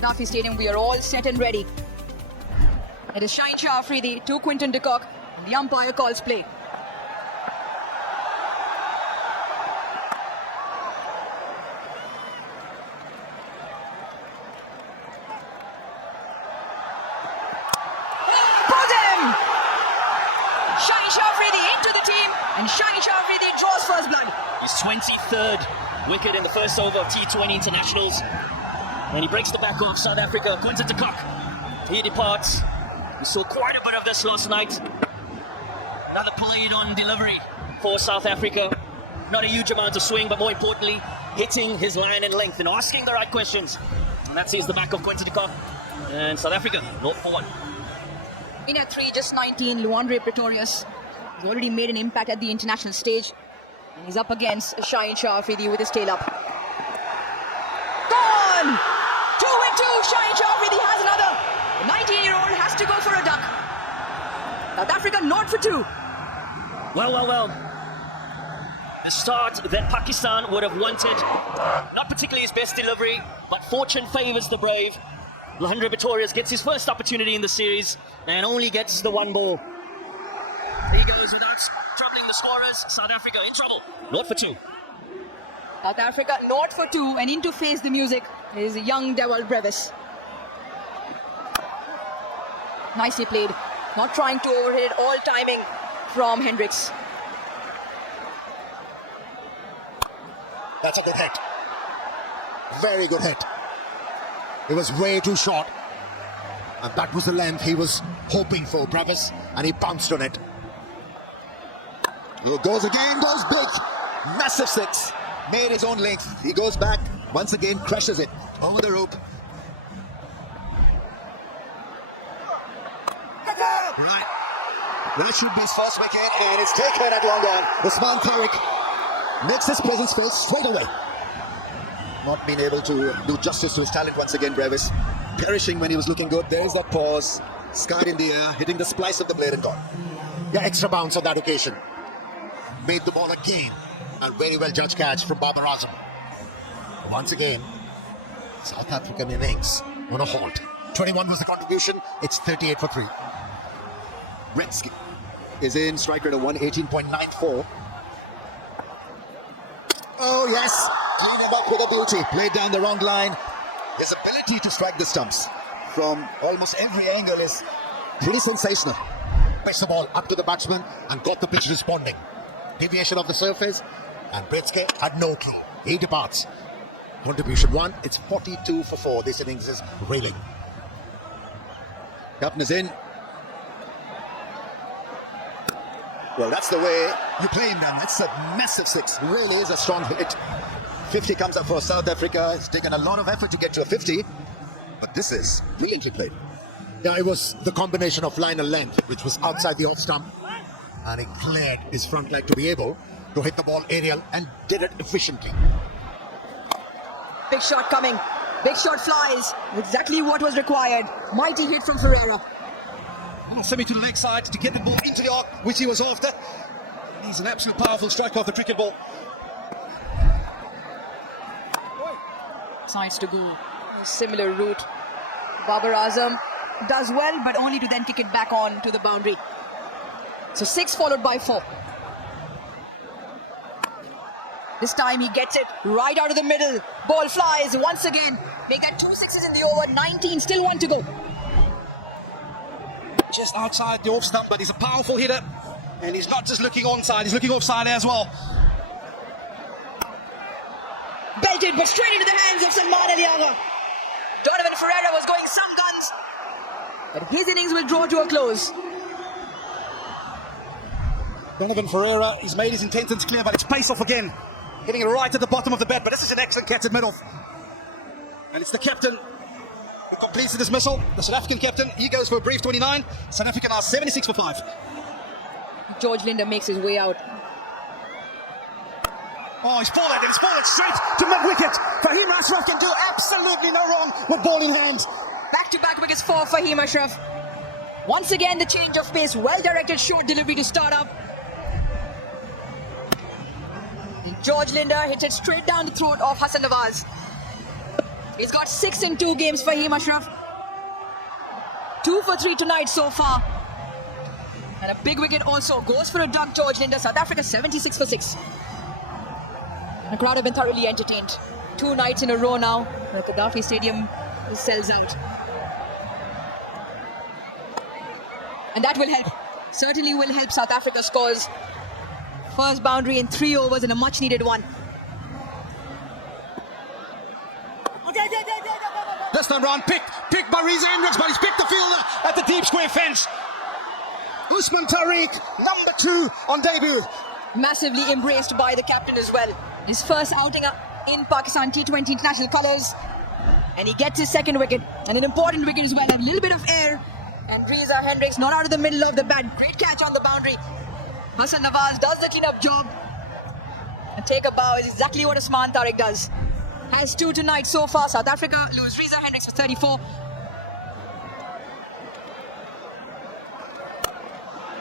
Gaddafi Stadium, we are all set and ready. It is Shaheen Shah Afridi to Quinton de Kock. The umpire calls play. Pulls him! Shaheen Shah Afridi into the team, and Shaheen Shah Afridi draws first blood. His 23rd wicket in the first over of T20 internationals. And he breaks the back of South Africa. Quinton de Kock, he departs. We saw quite a bit of this last night. Another played on delivery for South Africa. Not a huge amount of swing, but more importantly, hitting his line and length and asking the right questions. And that sees the back of Quinton de Kock. And South Africa, 0 for 1. In at 3, just 19, Luandre Pretorius has already made an impact at the international stage. And he's up against Shaheen Shah Afridi with his tail up. Gone! 2 and 2, Shaheen Shah Afridi has another. The 19-year-old has to go for a duck. South Africa 0 for 2. Well. The start that Pakistan would have wanted. Not particularly his best delivery, but fortune favours the brave. Luandre Pretorius gets his first opportunity in the series and only gets the 1 ball. He goes without troubling the scorers. South Africa in trouble. 0 for 2. South Africa 0 for 2, and in to face the music is young Dewald Brevis. Nicely played. Not trying to overhit it, all timing from Hendricks. That's a good hit. Very good hit. It was way too short. And that was the length he was hoping for, Brevis, and he bounced on it. Here goes again, goes big. Massive 6. Made his own length. He goes back, once again crushes it over the rope. Right. That should be his first wicket, and it's taken at long on. Usman Tariq makes his presence felt straight away. Not being able to do justice to his talent once again, Brevis. Perishing when he was looking good. There is that pause. Skied in the air, hitting the splice of the blade and gone. Yeah, extra bounce on that occasion. Made the ball again. And very well judged catch from Babar Azam. Once again, South African innings on a halt. 21 was the contribution. It's 38 for 3. Redsky is in, strike rate of 118.94. Oh yes, clean him up with a beauty. Played down the wrong line. His ability to strike the stumps from almost every angle is pretty sensational. Pitched the ball up to the batsman and got the pitch responding. Deviation of the surface, and Redsky had no clue. He departs. Contribution 1, it's 42 for 4. This innings is railing. Captain is in. Well, that's the way you play him now. That's a massive 6. Really is a strong hit. 50 comes up for South Africa. It's taken a lot of effort to get to a 50. But this is brilliantly played. Yeah, it was the combination of line and length, which was outside the off stump. And he cleared his front leg to be able to hit the ball aerial and did it efficiently. Big shot coming. Big shot flies. Exactly what was required. Mighty hit from Ferreira. Semi to the leg side to get the ball into the arc, which he was after. He's an absolute powerful striker of the cricket ball. Decides to go a similar route. Babar Azam does well, but only to then kick it back on to the boundary. So 6 followed by 4. This time he gets it right out of the middle. Ball flies once again. Make that 2 6s in the over. 19, still 1 to go. Just outside the off stump, but he's a powerful hitter. And he's not just looking onside, he's looking offside as well. Belted, but straight into the hands of Salman Aliaga. Donovan Ferreira was going some guns, but his innings will draw to a close. Donovan Ferreira, he's made his intentions clear, but it's pace off again. Hitting it right at the bottom of the bat, but this is an excellent catch at middle. And it's the captain who completes the dismissal. The South African captain, he goes for a brief 29. South Africa now 76 for 5. George Linder makes his way out. Oh, he's fallen straight to mid-wicket. Fahim Ashraf can do absolutely no wrong with ball in hand. Back-to-back wickets for Fahim Ashraf. Once again, the change of pace, well-directed short delivery to start up. George Linder hits it straight down the throat of Hassan Nawaz. He's got 6 in 2 games for him, Ashraf. 2 for 3 tonight so far. And a big wicket also. Goes for a duck, George Linder. South Africa 76 for 6. The crowd have been thoroughly entertained. 2 nights in a row now. The Gaddafi Stadium sells out. And that will help. Certainly will help South Africa scores. First boundary in 3 overs and a much needed one. This time round, picked by Reza Hendricks, but he's picked the fielder at the deep square fence. Usman Tariq, number 2 on debut. Massively embraced by the captain as well. His first outing in Pakistan T20 international colours. And he gets his second wicket. And an important wicket as well. A little bit of air. And Reza Hendricks not out of the middle of the bat. Great catch on the boundary. Hassan Nawaz does the clean-up job. And take a bow is exactly what Usman Tariq does. Has 2 tonight so far. South Africa lose Reza Hendricks for 34.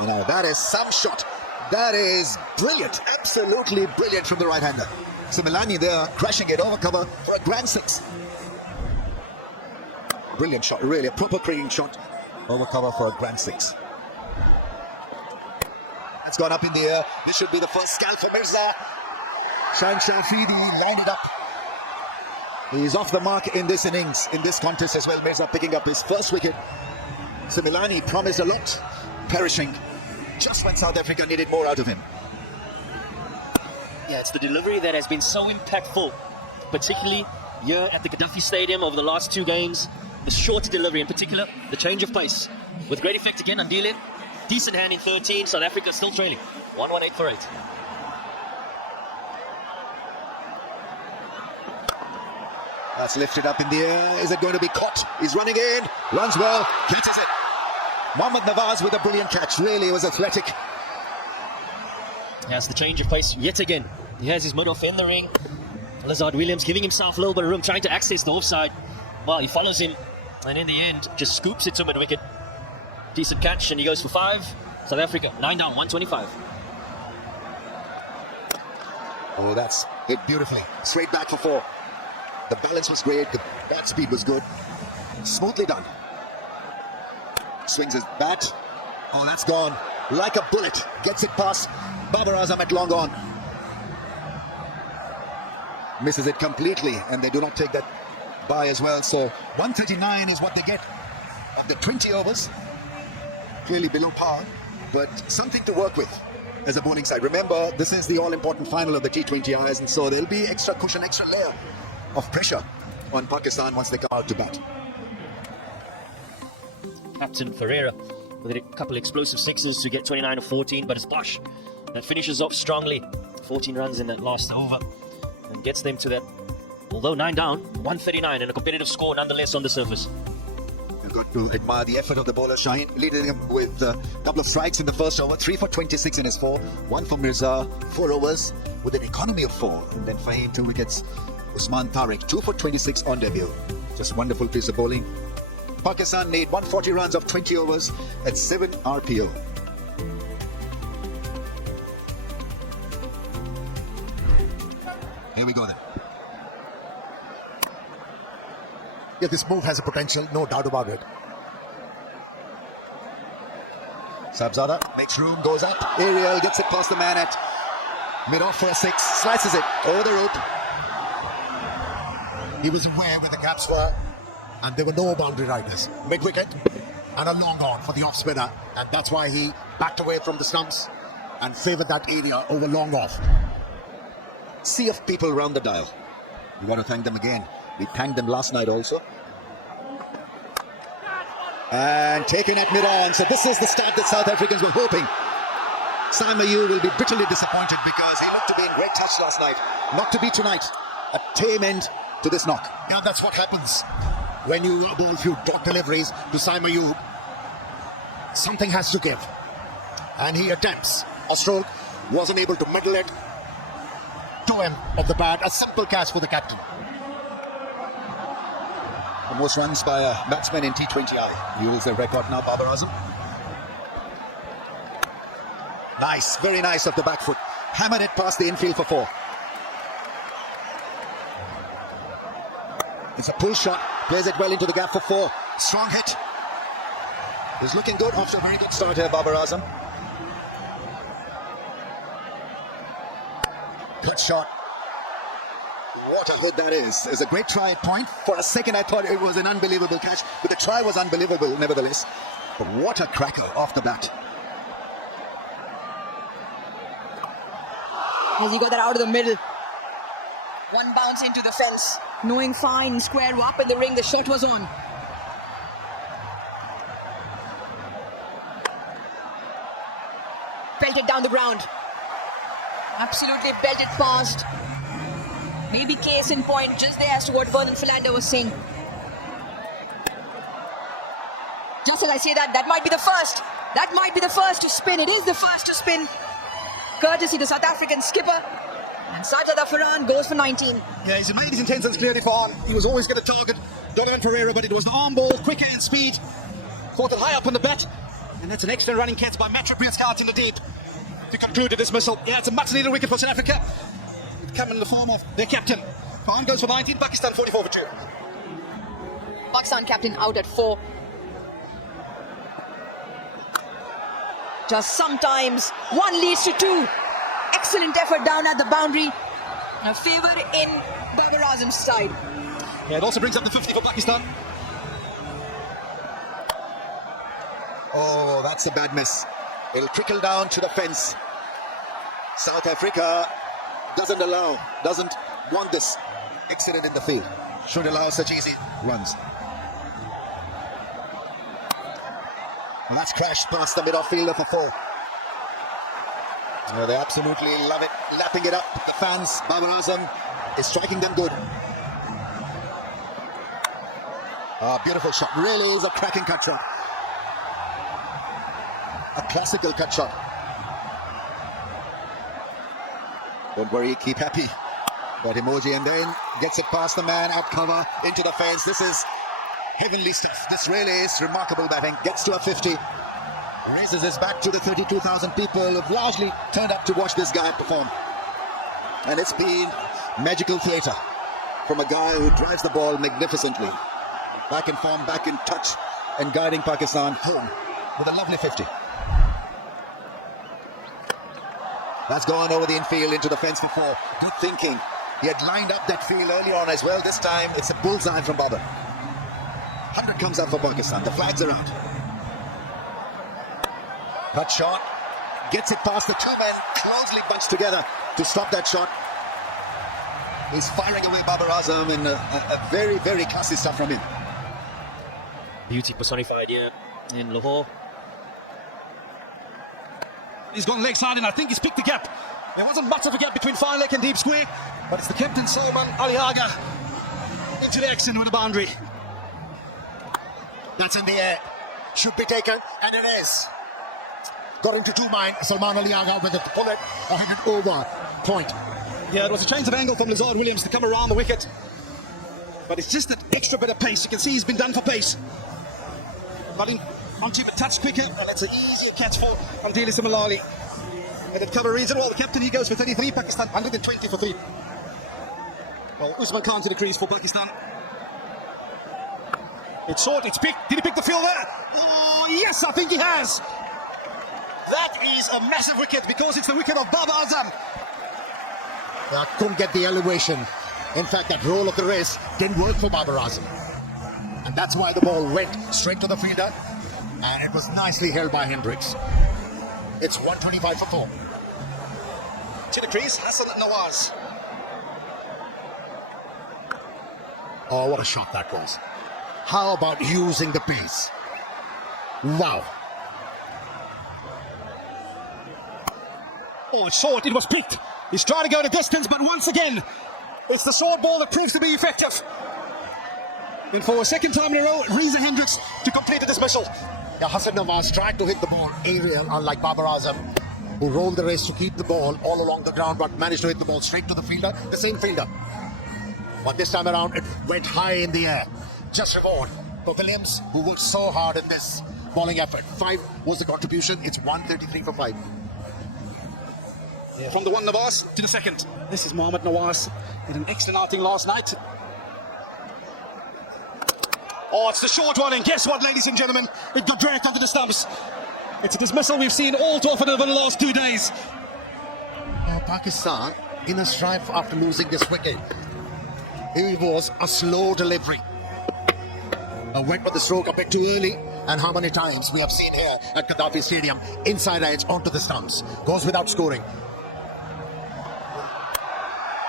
You know, that is some shot. That is brilliant. Absolutely brilliant from the right-hander. So Milani there crashing it over cover for a grand 6. Brilliant shot, really a proper cricketing shot. Over cover for a grand 6. It's gone up in the air. This should be the first scalp for Mirza. Shaheen Shah Afridi lined it up. He's off the mark in this innings, in this contest as well. Mirza picking up his first wicket. So Milani promised a lot, perishing just when South Africa needed more out of him. Yeah, it's the delivery that has been so impactful, particularly here at the Gaddafi Stadium over the last 2 games. The short delivery in particular, the change of pace. With great effect again on Dealing. Decent hand in 13, South Africa still trailing. 118 for 8. That's lifted up in the air. Is it going to be caught? He's running in, runs well, catches it. Mohammad Nawaz with a brilliant catch. Really was athletic. He has the change of pace yet again. He has his mid-off in the ring. Lazard Williams giving himself a little bit of room, trying to access the offside. Well, he follows him, and in the end, just scoops it to mid-wicket. Decent catch, and he goes for 5. South Africa, 9 down, 125. Oh, that's hit beautifully. Straight back for 4. The balance was great. The bat speed was good. Smoothly done. Swings his bat. Oh, that's gone. Like a bullet. Gets it past Babar Azam at long on. Misses it completely, and they do not take that by as well. So 139 is what they get. The 20 overs. Clearly below par, but something to work with as a bowling side. Remember, this is the all-important final of the T20Is, and so there'll be extra cushion, extra layer of pressure on Pakistan once they come out to bat. Captain Ferreira with a couple explosive 6s to get 29 of 14, but it's Bosch that finishes off strongly. 14 runs in that last over and gets them to that, although 9 down, 139, and a competitive score nonetheless on the surface. You've got to admire the effort of the bowler Shaheen, leading him with a couple of strikes in the first over, 3 for 26 in his 4, 1 for Mirza, 4 overs with an economy of 4, and then for him 2 wickets. Usman Tariq, 2 for 26 on debut. Just a wonderful piece of bowling. Pakistan made 140 runs of 20 overs at 7 RPO. Here we go then. Yeah, this move has a potential, no doubt about it. Sabzada makes room, goes up. Ariel gets it past the man at mid-off for a 6, slices it over the rope. He was aware where the gaps were, and there were no boundary riders. Mid-wicket and a long on for the off-spinner, and that's why he backed away from the stumps and favoured that area over long off. Sea of people around the dial. We want to thank them again. We thanked them last night also. And taken at mid-on. So this is the start that South Africans were hoping. Simon Yu will be bitterly disappointed because he looked to be in great touch last night. Not to be tonight. A tame end to this knock. Yeah, that's what happens when you bowl few dot deliveries to Simon Yu. Something has to give. And he attempts. A stroke, wasn't able to middle it. To him of the bat. A simple catch for the captain. The most runs by a batsman in T20I. He holds the record now, Babar Azam. Nice, very nice off the back foot. Hammered it past the infield for 4. It's a pull shot, plays it well into the gap for 4. Strong hit. He's looking good after a very good start here, Babar Azam. Good shot. What a hit that is. It's a great try at point. For a second I thought it was an unbelievable catch, but the try was unbelievable nevertheless. But what a cracker off the bat. As he got that out of the middle. One bounce into the fence. Knowing fine, square up in the ring, the shot was on. Belted down the ground. Absolutely belted past. Maybe case in point, just there as to what Vernon Philander was saying. Just as I say that, that might be the first. That might be the first to spin. It is the first to spin. Courtesy the South African skipper. And Sajid Farhan goes for 19. Yeah, he's made his intentions clearly for on. He was always going to target Donovan Ferreira, but it was the arm ball, quicker in speed. Caught it high up on the bat. And that's an extra running catch by Matt Trippier out in the deep to conclude the dismissal. Yeah, it's a much needed wicket for South Africa. It come in the form of their captain. Khan goes for 19, Pakistan 44 for 2. Pakistan captain out at 4. Just sometimes one leads to 2. Excellent effort down at the boundary. A favour in Babar Azam's side. Yeah, it also brings up the 50 for Pakistan. Oh, that's a bad miss. It'll trickle down to the fence. South Africa doesn't want this accident in the field. Should allow such easy runs. And that's crashed past the mid-off fielder for 4. They absolutely love it, lapping it up. The fans, Babar Azam is striking them good. Beautiful shot, really is a cracking cut shot. A classical cut shot. Don't worry, keep happy. Got emoji and then gets it past the man, out cover, into the fence. This is heavenly stuff. This really is remarkable batting. Gets to a 50. Raises his back to the 32,000 people who've largely turned up to watch this guy perform. And it's been magical theatre from a guy who drives the ball magnificently. Back in form, back in touch, and guiding Pakistan home with a lovely 50. That's gone over the infield into the fence for 4. Good thinking. He had lined up that field earlier on as well. This time it's a bullseye from Babar. 100 comes up for Pakistan. The flags are out. Cut shot, gets it past the 2 men, closely bunched together to stop that shot. He's firing away Babar Azam, and a very, very classy stuff from him. Beauty personified here in Lahore. He's gone leg side, and I think he's picked the gap. There wasn't much of a gap between fine leg and deep square, but it's the captain, Salman Aliaga, into the action with the boundary. That's in the air. Should be taken, and it is. Got into 2 mind, Salman Aliaga with it to pull it or hit it over. Point. Yeah, it was a change of angle from Lazard Williams to come around the wicket. But it's just that extra bit of pace. You can see he's been done for pace. Got in onto a touch quicker, and that's an easier catch for Andili Simalali. And that cover reads it well. The captain, he goes for 33, Pakistan 120 for 3. Well, Usman Khan to the crease for Pakistan. It's short, it's picked. Did he pick the field there? Oh, yes, I think he has. That is a massive wicket because it's the wicket of Babar Azam. Couldn't get the elevation. In fact, that roll of the wrist didn't work for Babar Azam. And that's why the ball went straight to the fielder. And it was nicely held by Hendricks. It's 125 for 4. To the crease, Hassan Nawaz. Oh, what a shot that was. How about using the pace? Wow. Oh, it's short, it was picked. He's trying to go the distance, but once again, it's the short ball that proves to be effective. And for a second time in a row, Reza Hendricks to complete the dismissal. Yeah, Hassan Nawaz tried to hit the ball aerial, unlike Babar Azam, who rolled the race to keep the ball all along the ground, but managed to hit the ball straight to the fielder, the same fielder. But this time around, it went high in the air. Just reward for Williams, who worked so hard in this bowling effort. 5 was the contribution. It's 133 for 5. Yeah. From the 1 Nawaz to the second. This is Mohammad Nawaz. Did an excellent outing last night. Oh, it's the short one, and guess what, ladies and gentlemen? It got dragged under the stumps. It's a dismissal we've seen all too often over the last 2 days. Pakistan in a strife after losing this wicket. It was a slow delivery. Went with the stroke a bit too early, and how many times we have seen here at Gaddafi Stadium, inside edge onto the stumps. Goes without scoring.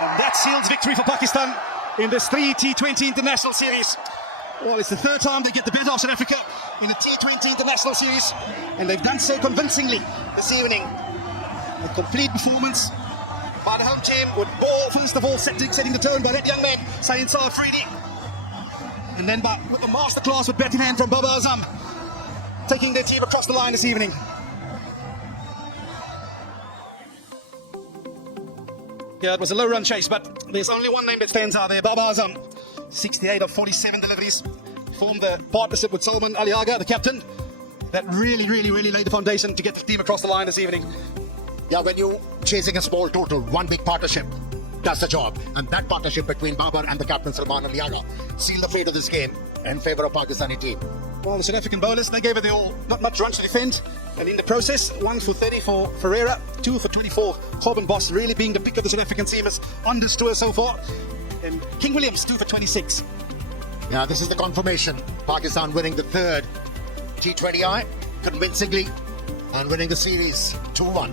And that seals victory for Pakistan in this 3 T20 international series. Well, it's the third time they get the better of South Africa in a T20 international series, and they've done so convincingly this evening. A complete performance by the home team, with ball first of all setting the tone by that young man, Saeed Afridi. And then with the masterclass with batting hand from Baba Azam, taking their team across the line this evening. Yeah, it was a low run chase, but there's only one name that stands out there, Baba Azam. 68 of 47 deliveries. Formed the partnership with Salman Aliaga, the captain. That really laid the foundation to get the team across the line this evening. Yeah, when you're chasing a small total, one big partnership does the job. And that partnership between Babar and the captain Salman Aliaga sealed the fate of this game in favour of Pakistani team. Well, the South African bowlers, they gave it the all. Not much runs to defend. And in the process, 1 for 30 for Ferreira, 2 for 24. Corbin Boss really being the pick of the South African teamers on this tour so far. And King Williams, 2 for 26. Now, this is the confirmation. Pakistan winning the third T20I convincingly and winning the series 2-1.